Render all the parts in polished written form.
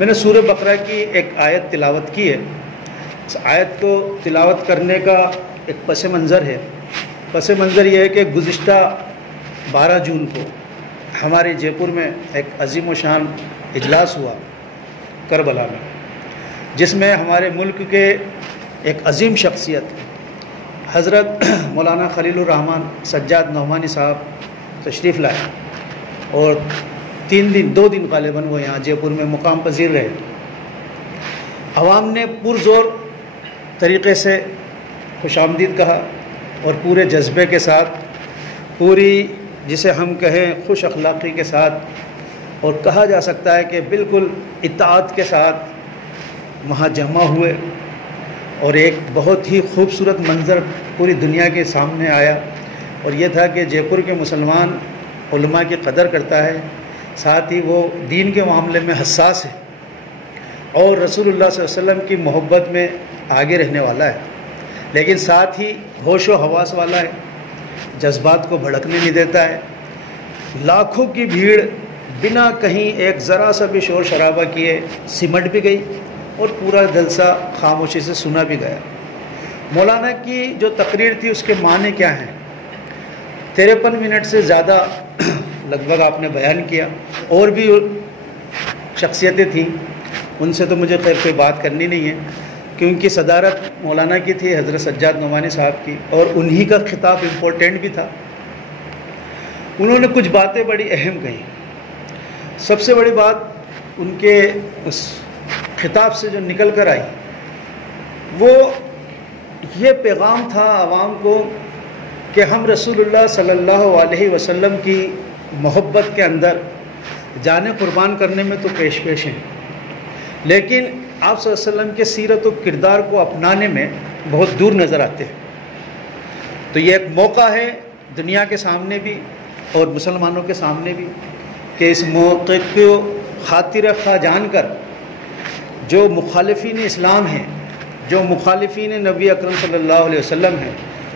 میں نے سورہ بقرہ کی ایک آیت تلاوت کی ہے. اس آیت کو تلاوت کرنے کا ایک پس منظر ہے. پس منظر یہ ہے کہ گزشتہ 12 جون کو ہمارے جے پور میں ایک عظیم و شان اجلاس ہوا کربلا میں، جس میں ہمارے ملک کے ایک عظیم شخصیت حضرت مولانا خلیل الرحمن سجاد نعمانی صاحب تشریف لائے، اور 2 دن غالباً وہ یہاں جے پور میں مقام پذیر رہے. عوام نے پرزور طریقے سے خوش آمدید کہا اور پورے جذبے کے ساتھ، پوری جسے ہم کہیں خوش اخلاقی کے ساتھ، اور کہا جا سکتا ہے کہ بالکل اطاعت کے ساتھ وہاں جمع ہوئے. اور ایک بہت ہی خوبصورت منظر پوری دنیا کے سامنے آیا، اور یہ تھا کہ جے پور کے مسلمان علماء کی قدر کرتا ہے، ساتھ ہی وہ دین کے معاملے میں حساس ہے، اور رسول اللہ صلی اللہ علیہ وسلم کی محبت میں آگے رہنے والا ہے، لیکن ساتھ ہی ہوش و حواس والا ہے، جذبات کو بھڑکنے نہیں دیتا ہے. لاکھوں کی بھیڑ بنا کہیں ایک ذرا سا بھی شور شرابہ کیے سمٹ بھی گئی، اور پورا جلسہ خاموشی سے سنا بھی گیا. مولانا کی جو تقریر تھی اس کے معنی کیا ہیں؟ 53 منٹ سے زیادہ لگ بھگ آپ نے بیان کیا. اور بھی شخصیتیں تھیں، ان سے تو مجھے خیر کوئی بات کرنی نہیں ہے، کیونکہ صدارت مولانا کی تھی، حضرت سجاد نعمانی صاحب کی، اور انہی کا خطاب امپورٹنٹ بھی تھا. انہوں نے کچھ باتیں بڑی اہم کہیں. سب سے بڑی بات ان کے اس خطاب سے جو نکل کر آئی وہ یہ پیغام تھا عوام کو کہ ہم رسول اللہ صلی اللہ علیہ وسلم کی محبت کے اندر جانیں قربان کرنے میں تو پیش ہیں، لیکن آپ صلی اللہ علیہ وسلم کے سیرت و کردار کو اپنانے میں بہت دور نظر آتے ہیں. تو یہ ایک موقع ہے دنیا کے سامنے بھی اور مسلمانوں کے سامنے بھی کہ اس موقع کو خاطر خواہ جان کر جو مخالفین اسلام ہیں، جو مخالفین نبی اکرم صلی اللہ علیہ وسلم ہیں،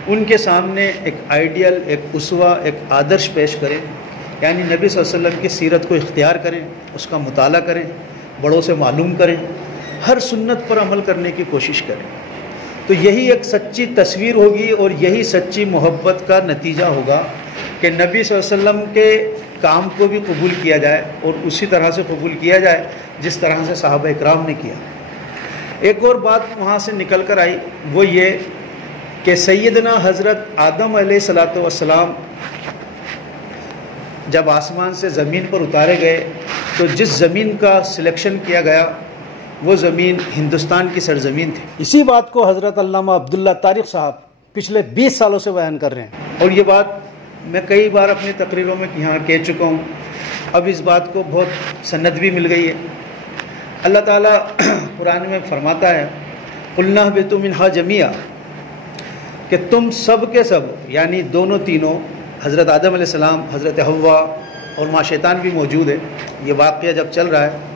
ان کے سامنے ایک آئیڈیل، ایک اسوہ، ایک آدرش پیش کریں. یعنی نبی صلی اللہ علیہ وسلم کی سیرت کو اختیار کریں، اس کا مطالعہ کریں، بڑوں سے معلوم کریں، ہر سنت پر عمل کرنے کی کوشش کریں. تو یہی ایک سچی تصویر ہوگی اور یہی سچی محبت کا نتیجہ ہوگا کہ نبی صلی اللہ علیہ وسلم کے کام کو بھی قبول کیا جائے اور اسی طرح سے قبول کیا جائے جس طرح سے صحابہ اکرام نے کیا. ایک اور بات وہاں سے نکل کر آئی، وہ یہ کہ سیدنا حضرت آدم علیہ الصلاۃ والسلام جب آسمان سے زمین پر اتارے گئے تو جس زمین کا سلیکشن کیا گیا وہ زمین ہندوستان کی سرزمین تھی. اسی بات کو حضرت علامہ عبداللہ طارق صاحب پچھلے 20 سالوں سے بیان کر رہے ہیں، اور یہ بات میں کئی بار اپنی تقریروں میں یہاں کہہ چکا ہوں. اب اس بات کو بہت سند بھی مل گئی ہے. اللہ تعالیٰ قرآن میں فرماتا ہے قُلْنَا اهْبِطُوا مِنْهَا جَمِيعًا، کہ تم سب کے سب، یعنی دونوں تینوں، حضرت آدم علیہ السلام، حضرت حوا اور ماں شیطان بھی موجود ہے. یہ واقعہ جب چل رہا ہے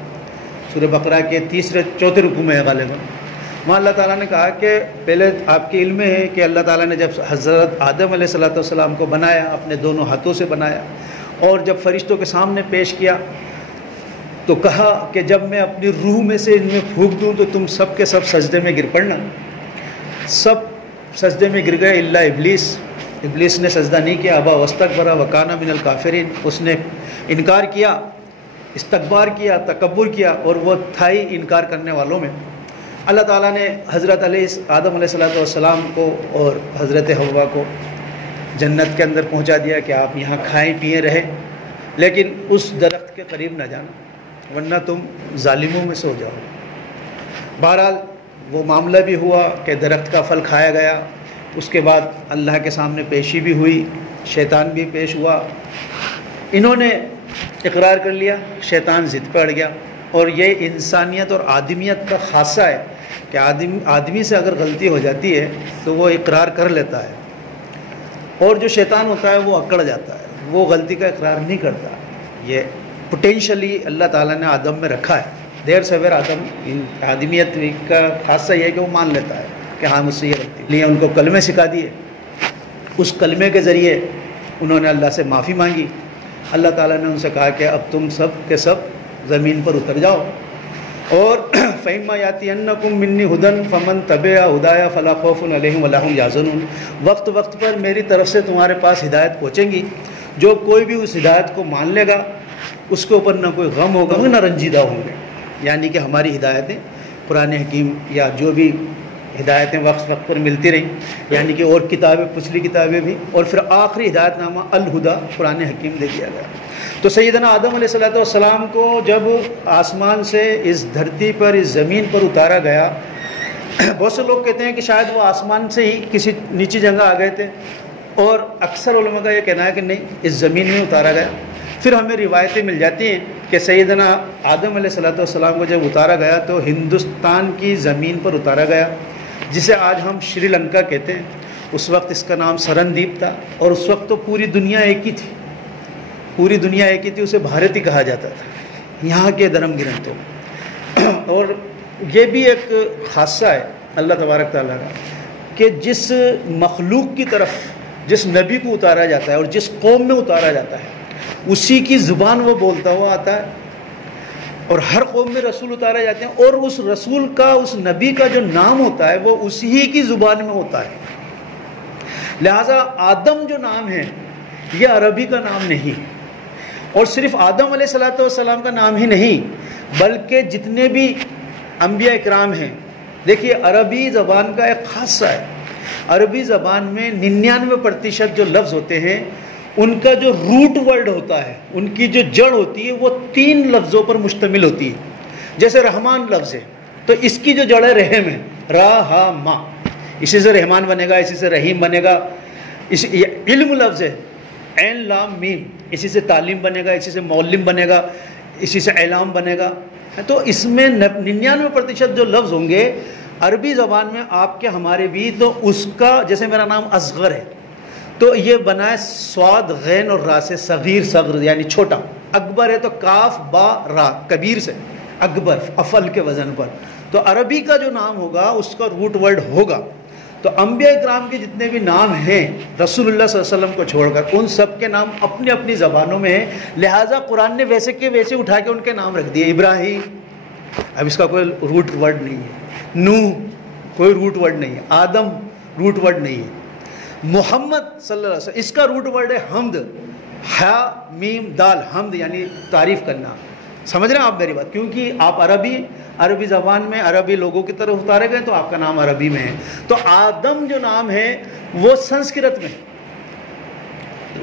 سورہ بقرہ کے 3-4 رکوع میں ہے غالباً. وہاں اللہ تعالیٰ نے کہا کہ پہلے آپ کے علم میں ہے کہ اللہ تعالیٰ نے جب حضرت آدم علیہ السلام کو بنایا، اپنے دونوں ہاتھوں سے بنایا، اور جب فرشتوں کے سامنے پیش کیا تو کہا کہ جب میں اپنی روح میں سے ان میں پھونک دوں تو تم سب کے سب سجدے میں گر پڑنا. سب سجدے میں گر گئے الا ابلیس. ابلیس نے سجدہ نہیں کیا، ابا واستکبر وکان من الکافرین. اس نے انکار کیا، استکبار کیا، تکبر کیا، اور وہ تھا ہی انکار کرنے والوں میں. اللہ تعالیٰ نے حضرت آدم علیہ السلام کو اور حضرت حوا کو جنت کے اندر پہنچا دیا کہ آپ یہاں کھائیں پیئیں رہیں، لیکن اس درخت کے قریب نہ جانا ورنہ تم ظالموں میں سے ہو جاؤ. بہرحال وہ معاملہ بھی ہوا کہ درخت کا پھل کھایا گیا. اس کے بعد اللہ کے سامنے پیشی بھی ہوئی، شیطان بھی پیش ہوا. انہوں نے اقرار کر لیا، شیطان ضد پہ اڑ گیا. اور یہ انسانیت اور آدمیت کا خاصہ ہے کہ آدمی سے اگر غلطی ہو جاتی ہے تو وہ اقرار کر لیتا ہے، اور جو شیطان ہوتا ہے وہ اکڑ جاتا ہے، وہ غلطی کا اقرار نہیں کرتا. یہ پوٹینشلی اللہ تعالیٰ نے آدم میں رکھا ہے. دیر سویر آدمیت کا خاصہ یہ ہے کہ وہ مان لیتا ہے کہ ہاں مجھ سے یہ غلطی. لیے ان کو کلمے سکھا دیے، اس کلمے کے ذریعے انہوں نے اللہ سے معافی مانگی. اللہ تعالیٰ نے ان سے کہا کہ اب تم سب کے سب زمین پر اتر جاؤ. اور فَإِمَّا يَأْتِيَنَّكُم مِّنِّي هُدًى فَمَن تَبِعَ هُدَايَ فَلَا خَوْفٌ عَلَيْهِمْ وَلَا هُمْ يَحْزَنُونَ، وقت وقت پر میری طرف سے تمہارے پاس ہدایت پہنچیں گی، جو کوئی بھی اس ہدایت کو مان لے گا اس کے اوپر نہ کوئی غم ہوگا نہ رنجیدہ ہوں گے۔ یعنی کہ ہماری ہدایتیں قرآن حکیم یا جو بھی ہدایتیں وقت وقت پر ملتی رہیں، یعنی کہ اور کتابیں، پچھلی کتابیں بھی، اور پھر آخری ہدایت نامہ الہدیٰ قرآن حکیم دے دیا گیا۔ تو سیدنا آدم علیہ السلام کو جب آسمان سے اس دھرتی پر، اس زمین پر اتارا گیا، بہت سے لوگ کہتے ہیں کہ شاید وہ آسمان سے ہی کسی نیچی جگہ آ گئے تھے، اور اکثر علماء کا یہ کہنا ہے کہ نہیں، اس زمین میں اتارا گیا۔ پھر ہمیں روایتیں مل جاتی ہیں کہ سیدنا آدم علیہ السلام کو جب اتارا گیا تو ہندوستان کی زمین پر اتارا گیا، جسے آج ہم شری لنکا کہتے ہیں۔ اس وقت اس کا نام سرندیپ تھا، اور اس وقت تو پوری دنیا ایک ہی تھی، پوری دنیا ایک ہی تھی، اسے بھارت ہی کہا جاتا تھا یہاں کے دھرم گرنتوں۔ اور یہ بھی ایک خاصہ ہے اللہ تبارک تعالیٰ کا کہ جس مخلوق کی طرف جس نبی کو اتارا جاتا ہے اور جس قوم میں اتارا جاتا ہے اسی کی زبان وہ بولتا ہوا آتا ہے، اور ہر قوم میں رسول اتارے جاتے ہیں، اور اس رسول کا، اس نبی کا جو نام ہوتا ہے وہ اسی کی زبان میں ہوتا ہے۔ لہٰذا آدم جو نام ہے یہ عربی کا نام نہیں، اور صرف آدم علیہ السلام کا نام ہی نہیں بلکہ جتنے بھی انبیاء اکرام ہیں، دیکھیے عربی زبان کا ایک خاصہ ہے، عربی زبان میں 99% جو لفظ ہوتے ہیں ان کا جو روٹ ورڈ ہوتا ہے، ان کی جو جڑ ہوتی ہے وہ 3 لفظوں پر مشتمل ہوتی ہے۔ جیسے رحمان لفظ ہے تو اس کی جو جڑ ہے رحم ہے، رحما، اسی سے رحمان بنے گا، اسی سے رحیم بنے گا۔ علم لفظ ہے، عین لام میم، اسی سے تعلیم بنے گا، اسی سے معلم بنے گا، اسی سے اعلام بنے گا۔ تو اس میں 99% جو لفظ ہوں گے عربی زبان میں آپ کے ہمارے بھی، تو اس کا جیسے میرا نام اصغر ہے تو یہ بنا ہے صاد غین اور را سے، صغیر، صغر یعنی چھوٹا۔ اکبر ہے تو کاف با را، کبیر سے اکبر، افل کے وزن پر۔ تو عربی کا جو نام ہوگا اس کا روٹ ورڈ ہوگا۔ تو انبیاء اکرام کے جتنے بھی نام ہیں رسول اللہ صلی اللہ علیہ وسلم کو چھوڑ کر، ان سب کے نام اپنی اپنی زبانوں میں ہیں، لہٰذا قرآن نے ویسے کے ویسے اٹھا کے ان کے نام رکھ دیے۔ ابراہیم، اب اس کا کوئی روٹ ورڈ نہیں ہے۔ نوح، کوئی روٹ ورڈ نہیں ہے۔ آدم، روٹ ورڈ نہیں ہے۔ محمد صلی اللہ علیہ وسلم، اس کا روٹ ورڈ ہے حمد، ہا میم دال، حمد یعنی تعریف کرنا۔ سمجھ رہے ہیں آپ میری بات؟ کیونکہ آپ عربی زبان میں عربی لوگوں کی طرف اتارے گئے تو آپ کا نام عربی میں ہے۔ تو آدم جو نام ہے وہ سنسکرت میں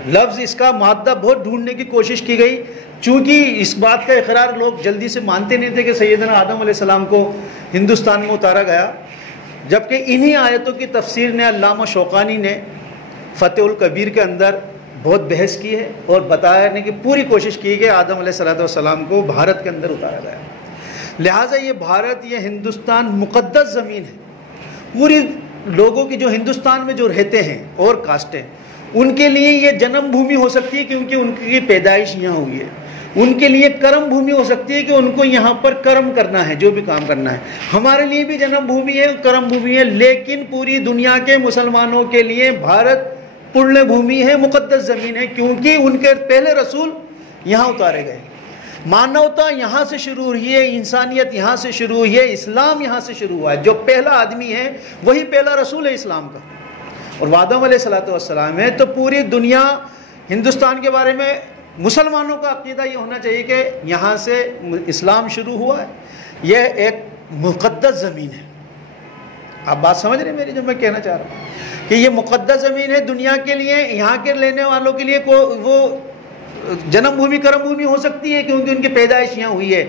لفظ، اس کا مادہ بہت ڈھونڈنے کی کوشش کی گئی، چونکہ اس بات کا اقرار لوگ جلدی سے مانتے نہیں تھے کہ سیدنا آدم علیہ السلام کو ہندوستان میں اتارا گیا، جبکہ انہی آیتوں کی تفسیر نے علامہ شوقانی نے فتح الکبیر کے اندر بہت بحث کی ہے اور بتانے کی پوری کوشش کی کہ آدم علیہ السلام کو بھارت کے اندر اتارا گیا۔ لہٰذا یہ بھارت، یہ ہندوستان مقدس زمین ہے۔ پوری لوگوں کی جو ہندوستان میں جو رہتے ہیں اور کاسٹیں، ان کے لیے یہ جنم بھومی ہو سکتی ہے کیونکہ ان کی پیدائش یہاں ہوئی ہے۔ ان کے لیے کرم بھومی ہو سکتی ہے کہ ان کو یہاں پر کرم کرنا ہے، جو بھی کام کرنا ہے۔ ہمارے لیے بھی جنم بھومی ہے، کرم بھومی ہے، لیکن پوری دنیا کے مسلمانوں کے لیے بھارت پڑنے بھومی ہے، مقدس زمین ہے، کیونکہ ان کے پہلے رسول یہاں اتارے گئے۔ مانوتا یہاں سے شروع ہوئی ہے، انسانیت یہاں سے شروع ہوئی ہے، اسلام یہاں سے شروع ہوا ہے۔ جو پہلا آدمی ہے وہی پہلا رسول ہے اسلام کا، اور آدم علیہ السلام ہے۔ تو پوری دنیا، ہندوستان کے بارے میں مسلمانوں کا عقیدہ یہ ہونا چاہیے کہ یہاں سے اسلام شروع ہوا ہے، یہ ایک مقدس زمین ہے۔ آپ بات سمجھ رہے ہیں میری جو میں کہنا چاہ رہا ہوں کہ یہ مقدس زمین ہے دنیا کے لیے، یہاں کے لینے والوں کے لیے وہ جنم بھومی کرم بھومی ہو سکتی ہے کیونکہ ان کی پیدائش یہاں ہوئی ہے،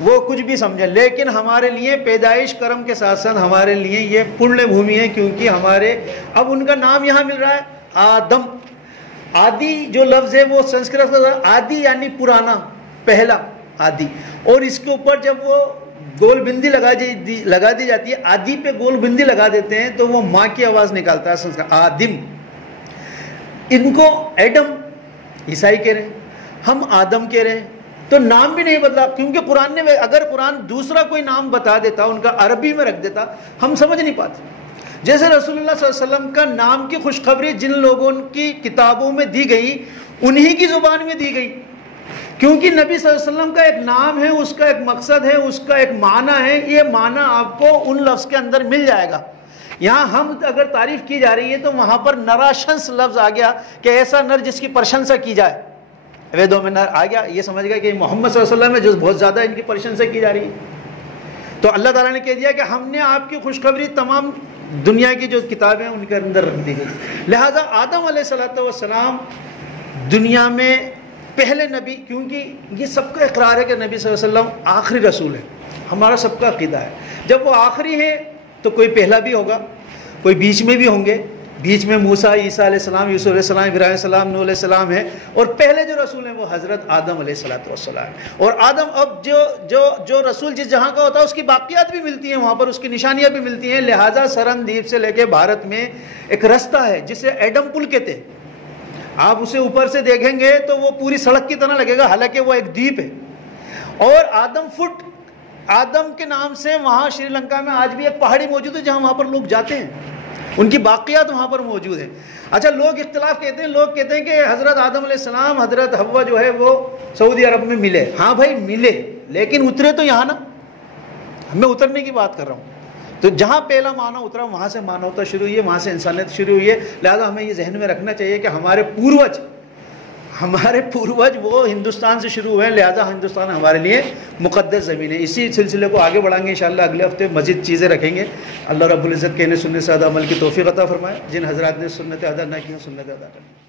وہ کچھ بھی سمجھیں، لیکن ہمارے لیے پیدائش کرم کے ساتھ ساتھ ہمارے لیے یہ پڑنے بھومی ہے، کیونکہ ہمارے اب ان کا نام یہاں مل رہا ہے آدم۔ آدی جو لفظ ہے وہ سنسکرت کا آدی یعنی پرانا، پہلا، آدی، اور اس کے اوپر جب وہ گول بندی لگا دی جاتی ہے، آدی پہ گول بندی لگا دیتے ہیں تو وہ ماں کی آواز نکالتا ہے سنسکرت، آدم۔ ان کو ایڈم عیسائی کہہ رہے ہیں، ہم آدم کہہ رہے ہیں، تو نام بھی نہیں بدلا، کیونکہ قرآن نے، اگر قرآن دوسرا کوئی نام بتا دیتا، ان کا عربی میں رکھ دیتا، ہم سمجھ نہیں پاتے۔ جیسے رسول اللہ صلی اللہ علیہ وسلم کا نام کی خوشخبری جن لوگوں کی کتابوں میں دی گئی انہی کی زبان میں دی گئی، کیونکہ نبی صلی اللہ علیہ وسلم کا ایک نام ہے، اس کا ایک مقصد ہے، اس کا ایک معنی ہے، یہ معنی آپ کو ان لفظ کے اندر مل جائے گا۔ یہاں ہم اگر تعریف کی جا رہی ہے تو وہاں پر نراشنس لفظ آ گیا کہ ایسا نر جس کی پرشنسا کی جائے، ویدوں میں نر آ گیا، یہ سمجھ گیا کہ محمد صلی اللہ علیہ وسلم ہے جو بہت زیادہ ان کی پرشنسا کی جا رہی ہے۔ تو اللہ تعالیٰ نے کہہ دیا کہ ہم نے آپ کی خوشخبری تمام دنیا کی جو کتابیں ان کے اندر رکھ دی گئی۔ لہٰذا آدم علیہ السلام دنیا میں پہلے نبی، کیونکہ یہ سب کا اقرار ہے کہ نبی صلی اللہ علیہ وسلم آخری رسول ہے، ہمارا سب کا عقیدہ ہے۔ جب وہ آخری ہے تو کوئی پہلا بھی ہوگا، کوئی بیچ میں بھی ہوں گے، بیچ میں موسیٰ، عیسیٰ علیہ السلام، یوسف علیہ السلام، ابراہیم علیہ السلام، نوح علیہ السلام ہے، اور پہلے جو رسول ہیں وہ حضرت آدم علیہ السلام۔ اور آدم اب جو رسول جس جہاں کا ہوتا ہے اس کی باقیات بھی ملتی ہیں، وہاں پر اس کی نشانیاں بھی ملتی ہیں۔ لہٰذا سرن دیپ سے لے کے بھارت میں ایک رستہ ہے جسے ایڈم پل کہتے ہیں، آپ اسے اوپر سے دیکھیں گے تو وہ پوری سڑک کی طرح لگے گا، حالانکہ وہ ایک دیپ ہے۔ اور آدم فٹ، آدم کے نام سے وہاں شری لنکا میں آج بھی ایک پہاڑی موجود ہے جہاں وہاں پر لوگ جاتے ہیں، ان کی باقیات وہاں پر موجود ہیں۔ اچھا، لوگ اختلاف کہتے ہیں، لوگ کہتے ہیں کہ حضرت آدم علیہ السلام، حضرت حوا جو ہے وہ سعودی عرب میں ملے۔ ہاں بھائی ملے، لیکن اترے تو یہاں نا، میں اترنے کی بات کر رہا ہوں۔ تو جہاں پہلا معنی اترا وہاں سے مانوتا شروع ہوئی ہے، وہاں سے انسانیت شروع ہوئی ہے۔ لہذا ہمیں یہ ذہن میں رکھنا چاہیے کہ ہمارے پوروج وہ ہندوستان سے شروع ہوئے ہیں، لہذا ہندوستان ہمارے لیے مقدس زمین ہے۔ اسی سلسلے کو آگے بڑھائیں گے انشاءاللہ، اگلے ہفتے مزید چیزیں رکھیں گے۔ اللہ رب العزت کہنے سننے سے زیادہ عمل کی توفیق عطا فرمائے۔ جن حضرات نے سنت ادا نہ کی سنت ادا کریں۔